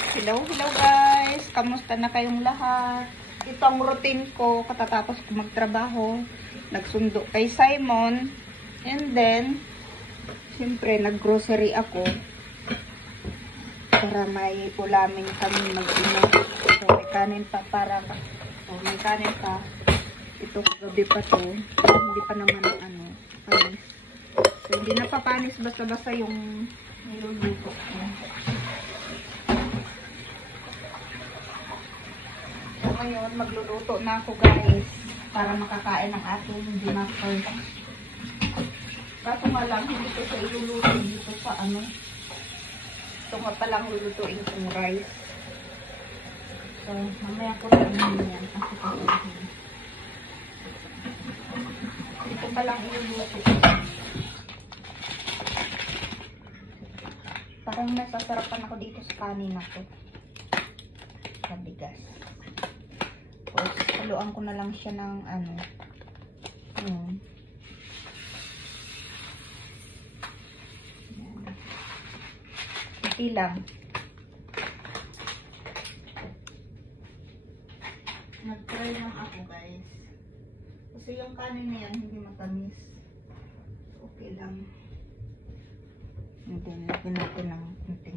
Hello guys! Kamusta na kayong lahat? Ito ang routine ko katatapos ko magtrabaho. Nagsundo kay Simon. And then, siyempre, naggrocery ako. Para may ulamin kami mag-ino. So, may kanin pa para. So, may kanin pa. Ito, kagabi pa to. Hindi pa naman panis. So, hindi na papanis basta-basta yung niluluto ko. So, ngayon, magluluto na ako guys. Para makakain ng ating dinner. Kaso nga lang, hindi ko siya iluluto dito sa ito nga palang lulutuin kong rice. So, mamaya ko rin yan. Ito palang iluluto. Parang nasasarapan ako dito sa kanin na to. Sa bigas. Tapos, haluan ko na lang siya ng konti lang. Nag-try lang ako guys. Kasi yung kanin na yan hindi matamis. Okay lang. And then, lagyan natin ng konting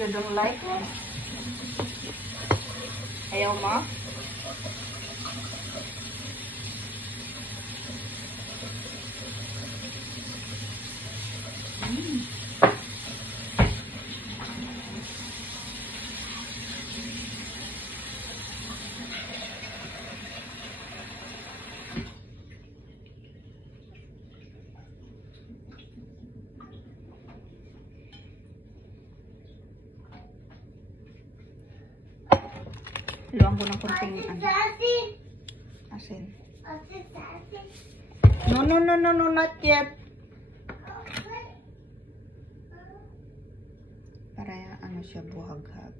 You don't like it? Ayaw mo? Luang ko ng konting asin. No, not yet. Para siya buhaghag.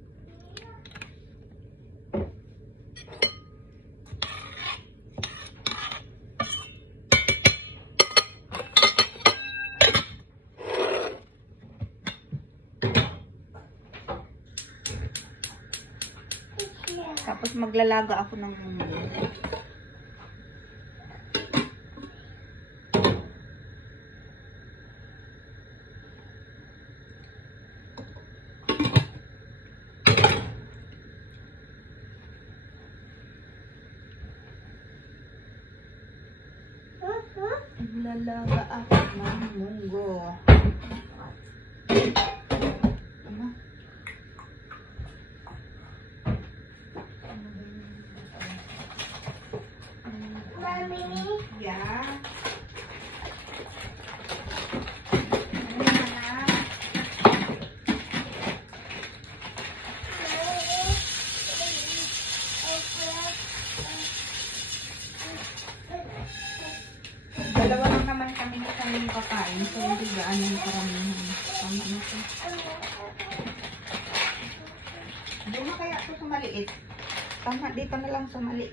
Tapos maglalaga ako ng maglalaga ako ng munggo. Yeah. Dalawa lang naman kami kakain. So, hindi gaano yung karamihan. Tama na ito. Doon na kaya ito sa maliit. Tama, dito na lang sa maliit.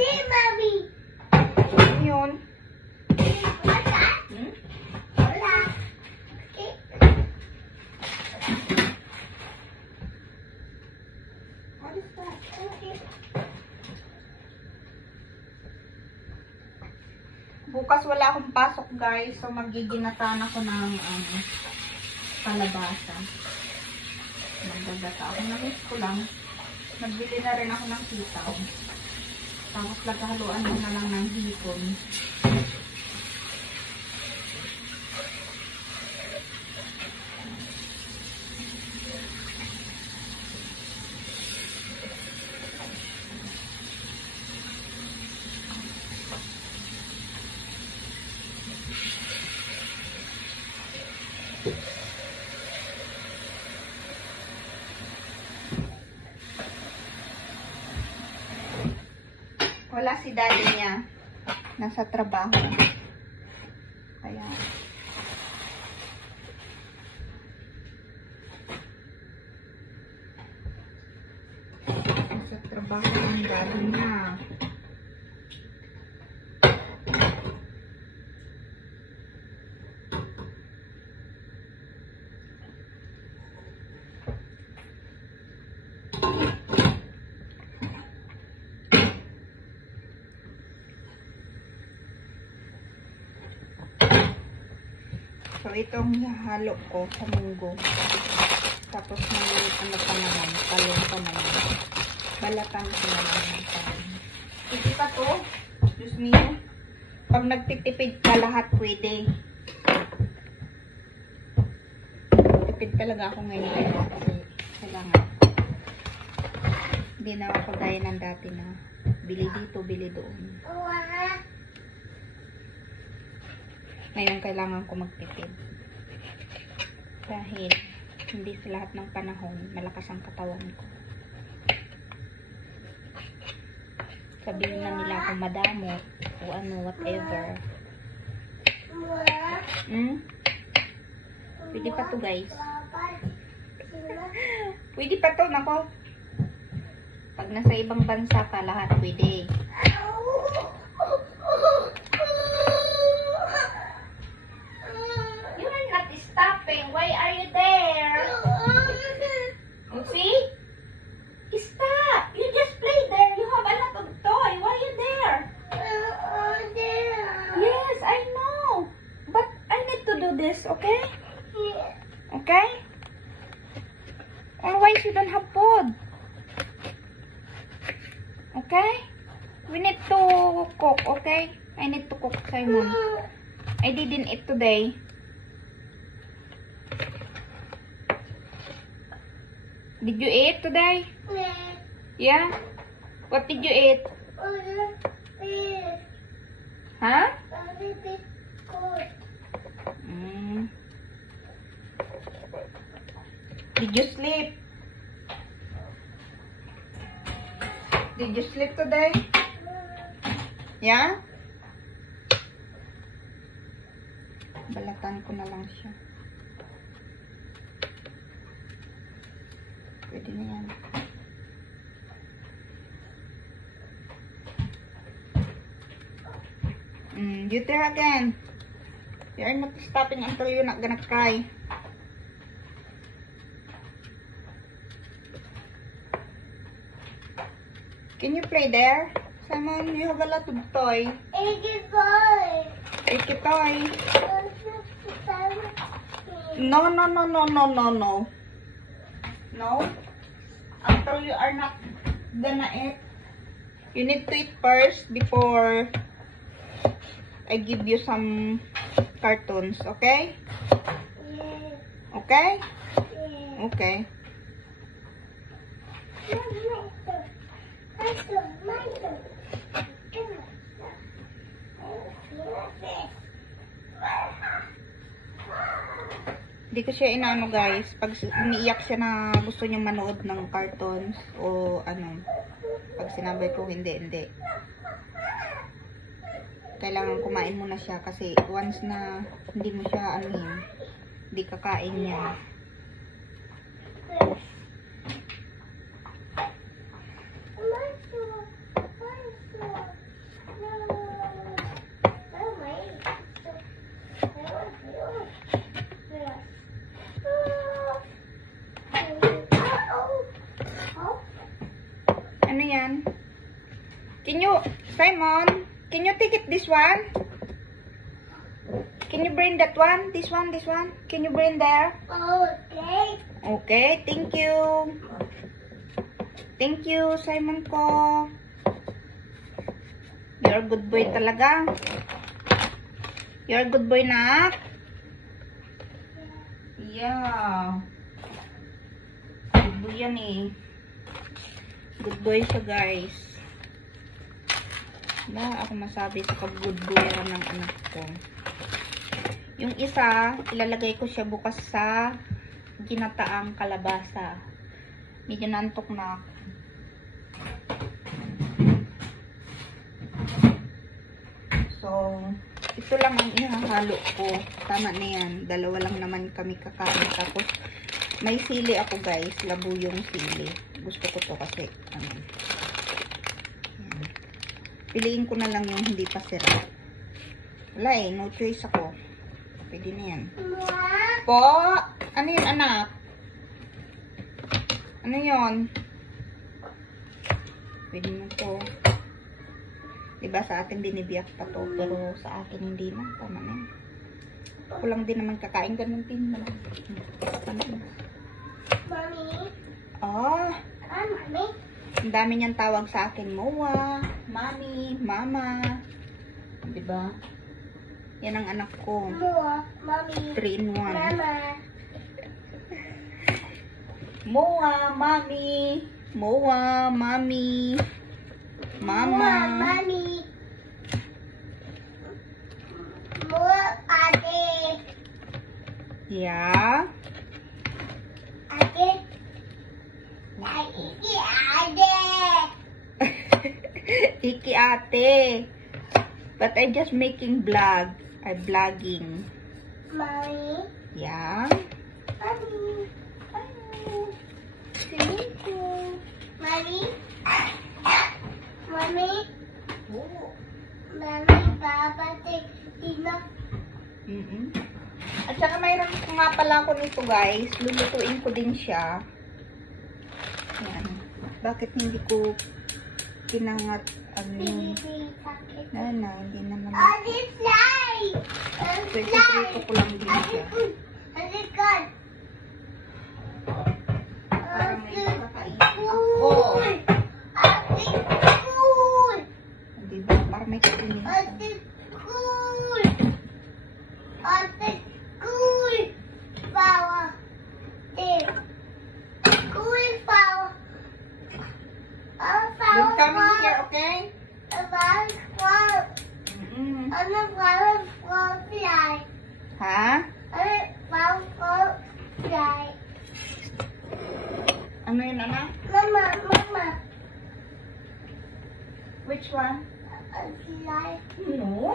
Hey, Mommy! Yun. What's that? Hola. Okay. What is that? Okay. Bukas wala akong pasok guys. So magiginatan ako ng kalabasa. Magdagata ako. Namiss ko lang. Nagbili na rin ako ng sitaw. Tapos laghaluan mo na lang ng hipon. Wala si daddy niya. Nasa trabaho. Kaya, nasa trabaho ang daddy niya. So, itong halo ko sa munggo. Tapos may ano pa naman, talong pa naman. Balatan ko naman ng talong. Hindi pa to. Diyos niyo. Pag nagtitipid ka lahat pwede. Tipid talaga ako ngayon. Kasi kailangan. Hindi na ako gaya ng dati na bili dito, bili doon. Ngayon kailangan ko magtipid. Dahil hindi sa lahat ng panahon malakas ang katawan ko. Sabihin na nila akong madamo o ano, whatever. Pwede pa to guys. Pwede pa to, nako. Pag nasa ibang bansa pa lahat pwede. Why are you there? Oh, see? Stop! You just play there. You have a lot of toy. Why are you there? Yes, I know. But I need to do this, okay? Okay? Otherwise, you don't have food. Okay? We need to cook, okay? I need to cook, Simon. I didn't eat today. Did you eat today? Yeah? What did you eat? Huh? Did you sleep? Did you sleep today? Yeah? Balatan ko na lang siya. Pwede na yan. You there again. You are not stopping until you're not gonna cry. Can you play there? Simon, you have a lot of toy. Take a toy. No, no, no, no, no, no, no. No? Until you are not gonna eat. You need to eat first before I give you some cartoons, okay? Okay? Okay. Hindi ko siya inaano guys. Pag umiiyak siya na gusto niya manood ng cartoons o ano. Pag sinabi ko hindi. Kailangan kumain muna siya kasi once na hindi mo siya anuhin, hindi kakain niya. Ano yan? Simon, can you take it this one? Can you bring that one? This one? Can you bring there? Okay. Okay, thank you. Thank you, Simon ko. You're a good boy talaga. You're a good boy, nak. Yeah. Good boy yan eh. Good boy siya, guys. Wala ako masabi sa pag-good boy ng anak ko. Yung isa, ilalagay ko siya bukas sa ginataang kalabasa. Medyo nantok na ako. So, ito lang ang ihahalo ko. Tama na yan. Dalawa lang naman kami kakain. Tapos, may sili ako guys. Labo yung sili. Gusto ko to kasi, ano. Yan. Piliin ko na lang yung hindi pa sira. Wala eh. No choice ako. Pwede na yan. Po! Ano yun, anak? Ano yun? Pwede mo to. Diba sa atin binibiyak pa to, pero sa akin hindi na. Tama na yun. Ako lang din naman kakain, ganun din na lang. Tama na. Mommy? Ah, Mommy? ang dami niyang tawag sa akin. Moa, Mami, Mama. Diba? Yan ang anak ko. More. Mommy. 3 in 1. Mama. Moa, Mami. Moa, Mami. Mama. More. Mommy. More. Ate. Yeah. Ate. Ate. Iki ate. But I just making vlog. I'm vlogging. Mommy. Yeah. Mommy. Thank you. Mommy. Mommy. Oh. Mommy. Papa. Tina. At saka mayroon ko nga pala ako nito guys. Lulutuin ko din siya. Yan. Bakit hindi ko pinangat ano yun? Na, hindi naman. Ate fly. So, isuprito ko lang din siya. Ate God. Para may Ate kakainin cool. ako. Ate cool. Diba? Para may kakainin ako. Ate cool. Ate cool. Power. Cool power. Don't come in here, okay? Ano power fly? Ha? Ano power fly? Ano yun, anak? Mama. Which one? Fly. No.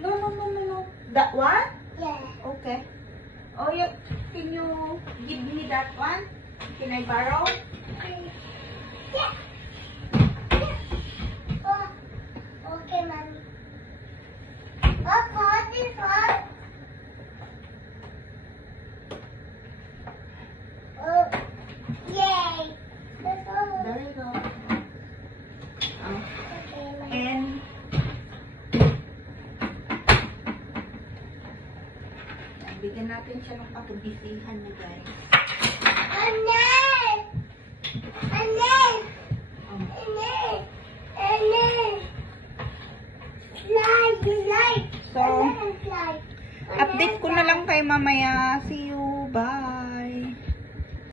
No. That one? Yeah. Okay. Oh, can you give me that one? Can I borrow? Yeah. Oh, okay, mommy. What card is what? Oh, yay. That's all. There you go. Okay, mommy. And bigyan natin siya ng pagkabisihan na guys. Anay! Anay! Um, Anay! Anay! Fly! Fly! So, Fly! update ko na lang kayo mamaya. See you. Bye.